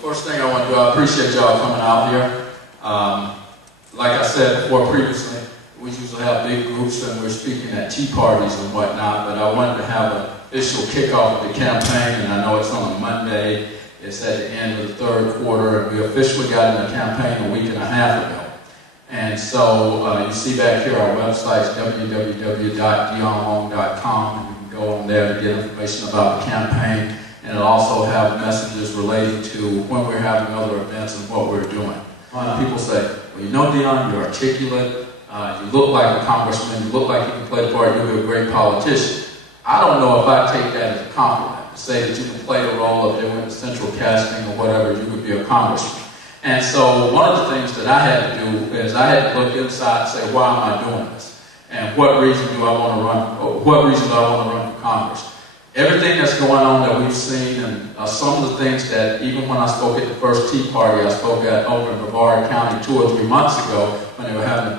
first thing I want to do, I appreciate y'all coming out here. Like I said before previously, we usually have big groups and we're speaking at tea parties and whatnot, but I wanted to have an official kickoff of the campaign, and I know it's on a Monday. It's at the end of the third quarter, and we officially got in the campaign a week and a half ago. And so you see back here our website's www.deonlong.com, and you can go on there to get information about the campaign, and it'll also have messages relating to when we're having other events and what we're doing. People say, well, you know, Deon, you're articulate, you look like a congressman, you look like you can play the part, you're a great politician. I don't know if I take that as a compliment, to say that you can play the role of doing the central casting or whatever, you could be a congressman. And so one of the things that I had to do is I had to look inside and say, why am I doing this? And what reason do I want to run, or what reason do I want to run for Congress? Everything that's going on that we've seen, and some of the things that, even when I spoke at the first Tea Party, I spoke at over in Brevard County 2 or 3 months ago when they were having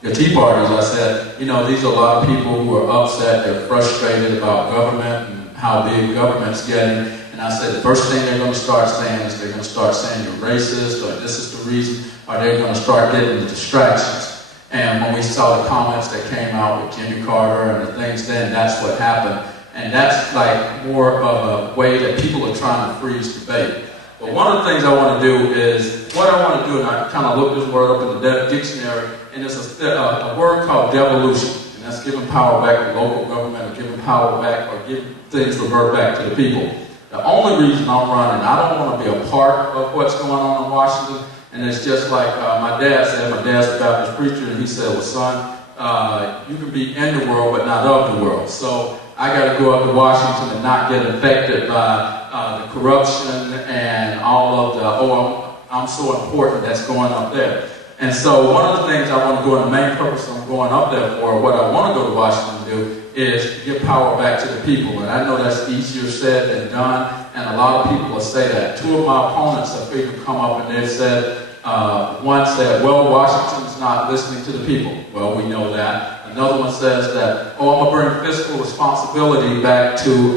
the Tea Parties, I said, you know, these are a lot of people who are upset, they're frustrated about government and how big government's getting. And I said, the first thing they're going to start saying is they're going to start saying you're racist, or this is the reason, or they're going to start getting the distractions. And when we saw the comments that came out with Jimmy Carter and the things then, that's what happened. And that's like more of a way that people are trying to freeze debate. But one of the things I want to do is, what I want to do, and I kind of looked this word up in the dictionary, and it's a word called devolution. And that's giving power back to local government, or giving power back, or giving things revert back to the people. The only reason I'm running, I don't want to be a part of what's going on in Washington. And it's just like my dad said, my dad's a Baptist preacher, and he said, well, son, you can be in the world, but not of the world. So I got to go up to Washington and not get affected by the corruption and all of the, I'm so important that's going up there. And so one of the things I want to go, and the main purpose I'm going up there for, what I want to go to Washington to do, is give power back to the people. And I know that's easier said than done, and a lot of people will say that. 2 of my opponents have even come up and they've said, one said, well, Washington's not listening to the people. Well, we know that. Another one says that, oh, I'm going to bring fiscal responsibility back to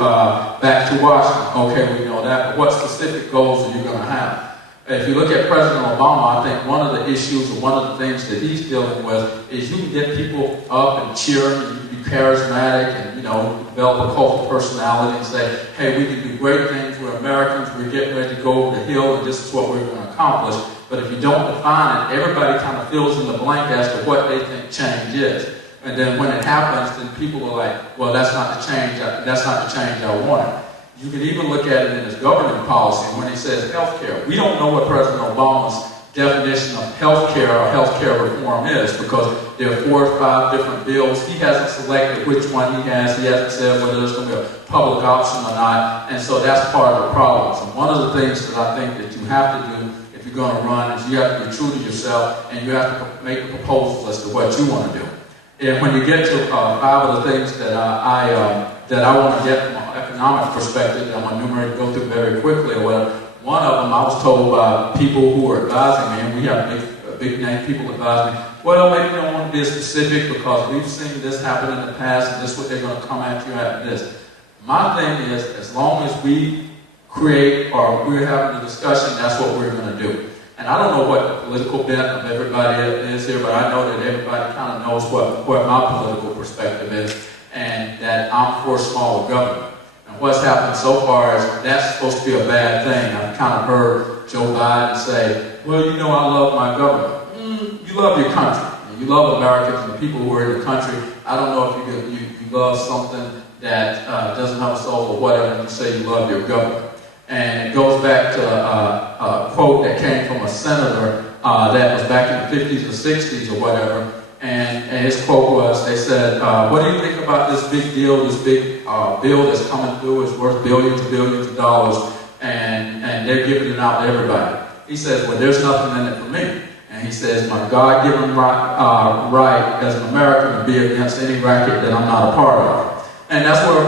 Washington. Okay, we know that, but what specific goals are you going to have? If you look at President Obama, I think one of the issues, or one of the things that he's dealing with, is you can get people up and cheering, and you can be charismatic, and, you know, develop a cult of personality and say, hey, we can do great things, we're Americans, we're getting ready to go over the hill, and this is what we're going to accomplish. But if you don't define it, everybody kind of fills in the blank as to what they think change is. And then when it happens, then people are like, well, that's not the change I wanted. You can even look at it in his governing policy when he says health care. We don't know what President Obama's definition of health care or health care reform is, because there are 4 or 5 different bills. He hasn't selected which one he has. He hasn't said whether there's going to be a public option or not. And so that's part of the problem. So one of the things that I think that you have to do if you're going to run is you have to be true to yourself, and you have to make proposals as to what you want to do. And when you get to 5 of the things that I want to get from an economic perspective, I'm going to enumerate and go through very quickly. Well, one of them I was told by people who were advising me, and we have big name people advising me, well, maybe you don't want to be specific because we've seen this happen in the past, and this is what they're going to come at you after this. My thing is, as long as we create, or we're having a discussion, that's what we're going to do. And I don't know what the political bent of everybody is here, but I know that everybody kind of knows what my political perspective is, and that I'm for smaller government. And what's happened so far is that's supposed to be a bad thing. I've kind of heard Joe Biden say, well, you know, I love my government. You love your country. You love Americans and the people who are in the country. I don't know if you love something that doesn't have a soul or whatever, and you say you love your government. And it goes back to a quote that came from a senator that was back in the 50s or 60s or whatever. And his quote was, they said, what do you think about this big deal, this big bill that's coming through, is worth billions and billions of dollars, and they're giving it out to everybody. He says, well, there's nothing in it for me. And he says, my God-given right as an American to be against any racket that I'm not a part of. And that's where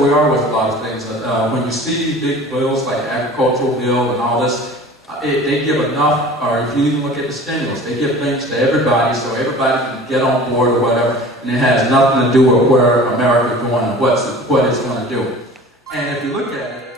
we are with a lot of things. When you see big bills like the agricultural bill and all this, they give enough, or if you even look at the stimulus, they give things to everybody so everybody can get on board or whatever, and it has nothing to do with where America is going and what it's going to do. And if you look at it,